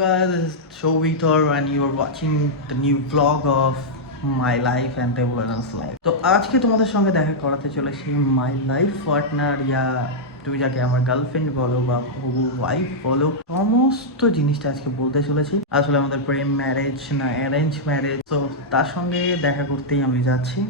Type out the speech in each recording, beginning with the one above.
This is Shobhitor and you are watching the new vlog of my life and Devulana's life. তো আজকে তোমাদের সঙ্গে দেখা করাতে চলেছি মাই লাইফ পার্টনার ইয়া তুমি যাকে আমার গার্লফ্রেন্ড বলো বা হবু ওয়াইফ বলো, সমস্ত জিনিসটা আজকে বলতে চলেছি। আসলে আমাদের প্রেম ম্যারেজ না অ্যারেঞ্জ ম্যারেজ, তো তার সঙ্গে দেখা করতেই আমি যাচ্ছি।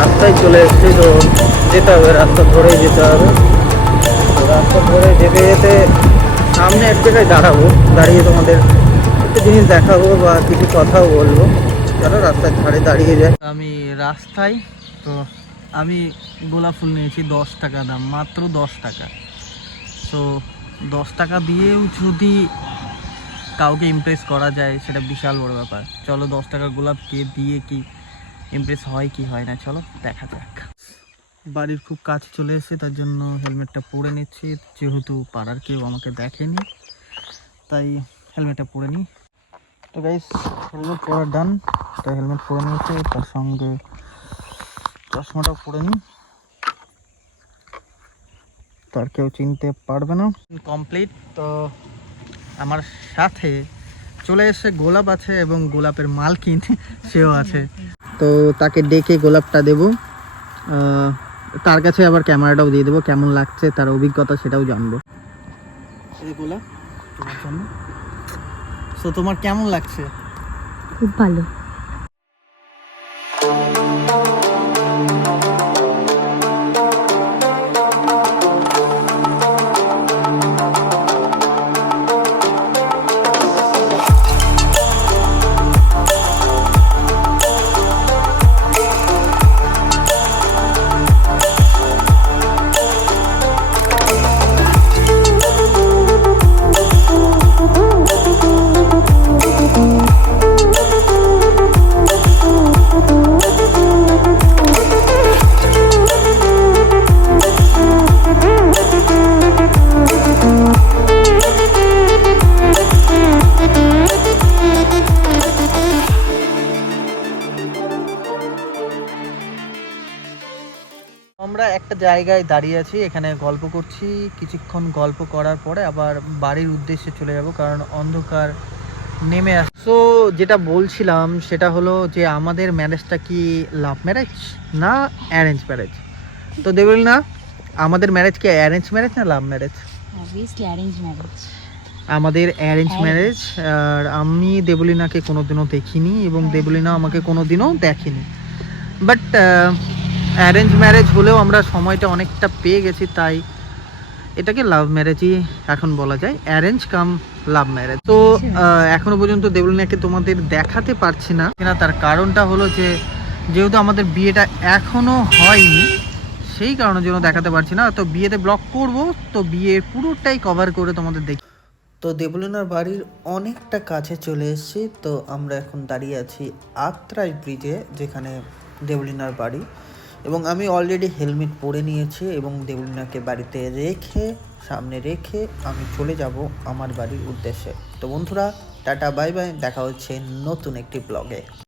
রাস্তায় চলে এসেছি, তো যেতে হবে, রাস্তা ধরেই যেতে হবে। তো রাস্তা ধরে যেতে যেতে সামনে এক জায়গায় দাঁড়াবো, দাঁড়িয়ে তোমাদের একটা জিনিস দেখাবো বা কিছু কথাও বলবো। যারা রাস্তার ধারে দাঁড়িয়ে যায়, আমি রাস্তায় তো আমি গোলাপ ফুল নিয়েছি 10 টাকা দাম, মাত্র 10 টাকা। তো 10 টাকা দিয়েও যদি কাউকে ইমপ্রেস করা যায় সেটা বিশাল বড় ব্যাপার। চলো 10 টাকার গোলাপ কে দিয়ে কি ইমপ্রেস হয় কি হয় না, চলো দেখা যাক। বাড়ির খুব কাছে চলে এসেছে, তার জন্য হেলমেটটা পরে নিচ্ছি, যেহেতু পাড়ার কেউ আমাকে দেখেনি তাই হেলমেটটা পরে নিই। তো গাইস, হেলমেট পরা ডান, তো হেলমেট পরে নিয়েছি, তার সঙ্গে চশমাটাও পরে নিই, তার কেউ চিনতে পারবে না। কমপ্লিট। তো আমার সাথে চলে এসে গোলাপ আছে এবং গোলাপের মালকিন সেও আছে, তো তাকে ডেকে গোলাপটা দেব। তার কাছে আবার ক্যামেরাটাও দিয়ে দেবো, কেমন লাগছে তার অভিজ্ঞতা সেটাও জানবো। গোলাপ তোমার জন্য। তো তোমার কেমন লাগছে? খুব ভালো। আমরা একটা জায়গায় দাঁড়িয়ে আছি, এখানে গল্প করছি, কিছুক্ষণ গল্প করার পরে আবার বাড়ির উদ্দেশ্যে চলে যাব, কারণ অন্ধকার নেমে আসে। সো যেটা বলছিলাম সেটা হলো যে আমাদের ম্যারেজটা কি লাভ ম্যারেজ না অ্যারেঞ্জ ম্যারেজ? তো দেবল না, আমাদের ম্যারেজ কি অ্যারেঞ্জ ম্যারেজ না love marriage? Obviously arrange marriage. আমাদের অ্যারেঞ্জ ম্যারেজ। আর আমি দেবলিনাকে কোনোদিনও দেখিনি এবং দেবলিনা আমাকে কোনোদিনও দেখেনি, বাট অ্যারেঞ্জ ম্যারেজ হলেও আমরা সময়টা অনেকটা পেয়ে গেছি, তাই এটাকে লাভ ম্যারেজই এখন বলা যায়, অ্যারেঞ্জ কাম লাভ ম্যারেজ। তো এখনো পর্যন্ত দেবলিনাকে তোমাদের দেখাতে পারছি না, তার কারণটা হলো যে যেহেতু আমাদের বিয়েটা এখনো হয়নি, সেই কারণের জন্য দেখাতে পারছি না। তো বিয়েতে ব্লগ করব, তো বিয়ের পুরোটাই কভার করে তোমাদের দেখি। তো দেবলিনার বাড়ির অনেকটা কাছে চলে এসেছি, তো আমরা এখন দাঁড়িয়ে আছি আত্রাই ব্রিজে, যেখানে দেবলিনার বাড়ি, এবং আমি অলরেডি হেলমেট পরে নিয়েছি এবং দেবলিনাকে বাড়িতে সামনে রেখে আমি চলে যাব আমার বাড়ির উদ্দেশ্যে। তো বন্ধুরা, টাটা বাই বাই, দেখা হচ্ছে নতুন একটি ব্লগে।